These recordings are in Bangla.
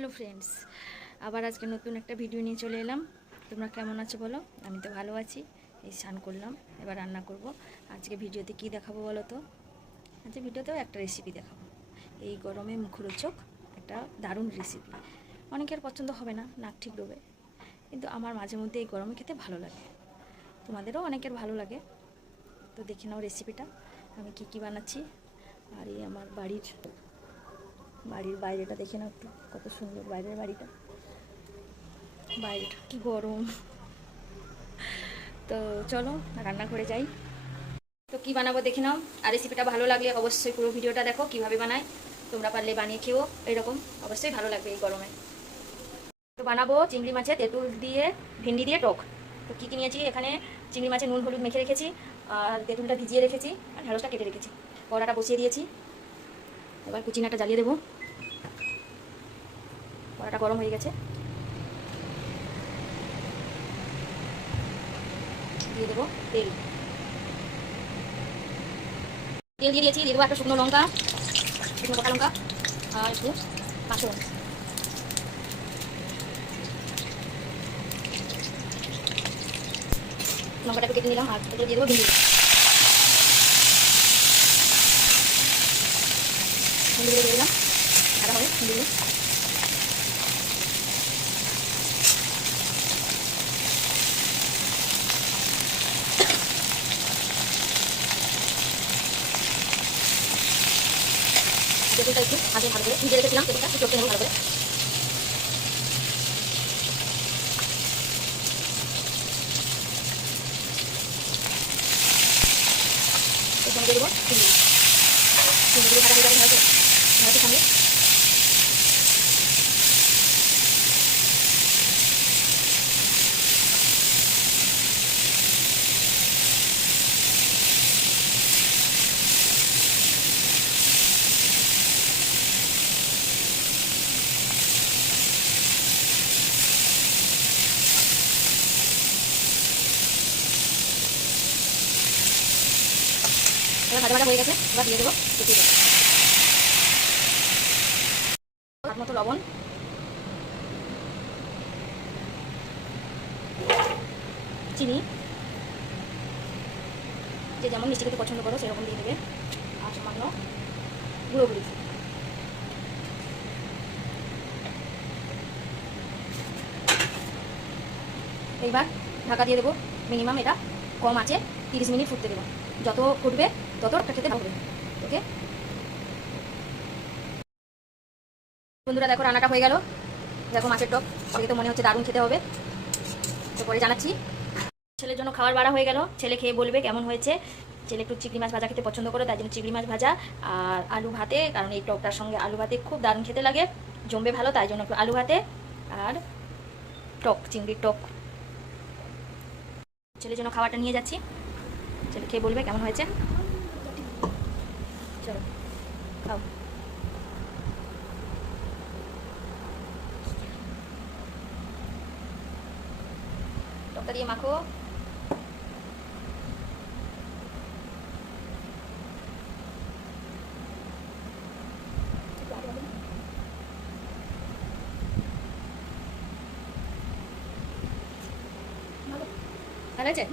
হ্যালো ফ্রেন্ডস, আবার আজকে নতুন একটা ভিডিও নিয়ে চলে এলাম। তোমরা কেমন আছো বলো? আমি তো ভালো আছি। এই স্নান করলাম, এবার রান্না করব। আজকে ভিডিওতে কি দেখাবো বলো তো? আজকে ভিডিওতেও একটা রেসিপি দেখাবো। এই গরমে মুখরোচক একটা দারুণ রেসিপি। অনেকের পছন্দ হবে না, নাক ঠিক ডোবে, কিন্তু আমার মাঝে মধ্যে এই গরমে খেতে ভালো লাগে। তোমাদেরও অনেকের ভালো লাগে। তো দেখে নাও রেসিপিটা, আমি কি কি বানাচ্ছি। আর এই আমার বাড়ির বাইরেটা দেখে নাও একটু, কত সুন্দর বাইরের বাড়িটা। বাইরেটা কি গরম। তো চলো রান্না করে যাই। তো কি বানাবো দেখে নাও। আর রেসিপিটা ভালো লাগলে অবশ্যই পুরো ভিডিওটা দেখো কিভাবে বানাই। তোমরা পারলে বানিয়ে খেও, এরকম অবশ্যই ভালো লাগবে এই গরমে। তো বানাবো চিংড়ি মাছের তেঁতুল দিয়ে ভেন্ডি দিয়ে টক। তো কী কী নিয়েছি এখানে? চিংড়ি মাছের নুন হলুদ মেখে রেখেছি, আর তেঁতুলটা ভিজিয়ে রেখেছি, আর ঢেঁড়সটা কেটে রেখেছি। কড়াটা বসিয়ে দিয়েছি, এবার কুচিনাটা জ্বালিয়ে দেবো। কড়াটা গরম হয়ে গেছে, দিয়ে দেবো তেল। তেল দিয়ে দিয়েছি, দিয়ে দেবো একটা শুকনো লঙ্কা, শুকনো কাঁচা লঙ্কা, আর একটু পাঁচফোড়ন। লঙ্কাটা একটু কেটে নিলাম, আর এতে দিয়ে দেবো ভেন্ডি। ভেন্ডিগুলো দিয়ে দিলাম, ভাজা হবে ভেন্ডিগুলো। তেঁতুলটা একটু আগে ভালো করে ভিজে রেখেছিলাম, তেঁতুলটা একটু চটকে নেবো ভালো করে। এখানে দিয়ে দেবো চিংড়ি। চিংড়িগুলো ভাজা হয়ে যাবে ভালো করে, ভালোর সঙ্গে। এবার ভাজা ভাজা হয়ে গেছে, এবার দিয়ে দেবো তেঁতুল। হাত মতো লবণ, চিনি, যে যেমন মিষ্টি খেতে পছন্দ করো সেরকম দিয়ে দেবে, আর সামান্য গুঁড়ো গুঁড়ি। এইবার ঢাকা দিয়ে দেবো। মিনিমাম এটা কম আছে 30 মিনিট ফুটতে দেবো। যত ফুটবে তত খেতে ভালো হবে। ওকে বন্ধুরা, দেখো রান্নাটা হয়ে গেল। দেখো মাছের টক, দেখে তো মনে হচ্ছে দারুণ খেতে হবে। তো পরে জানাচ্ছি। ছেলের জন্য খাবার বাড়া হয়ে গেল, ছেলে খেয়ে বলবে কেমন হয়েছে। ছেলে একটু চিংড়ি মাছ ভাজা খেতে পছন্দ করে, তাই জন্য চিংড়ি মাছ ভাজা আর আলু ভাতে, কারণ এই টকটার সঙ্গে আলু ভাতে খুব দারুণ খেতে লাগে, জমবে ভালো, তাই জন্য একটু আলু ভাতে আর টক, চিংড়ির টক। ছেলের জন্য খাবারটা নিয়ে যাচ্ছি, ছেলে খেয়ে বলবে কেমন হয়েছে। চলো খাও। টকটা দিয়ে মাখো। ভালো আছে?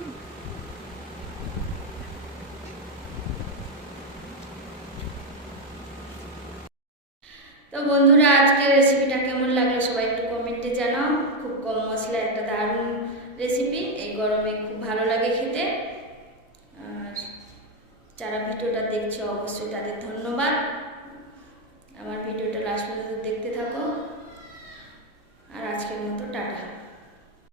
তো বন্ধুরা, আজকের রেসিপিটা কেমন লাগলো সবাই একটু কমেন্টে জানাও। খুব কম মশলা একটা দারুণ রেসিপি, এই গরমে খুব ভালো লাগে খেতে। আর যারা ভিডিওটা দেখছো অবশ্যই তাদের ধন্যবাদ। আমার ভিডিওটা লাস্ট পর্যন্ত দেখতে থাকো। আর আজকের মতো টাটা।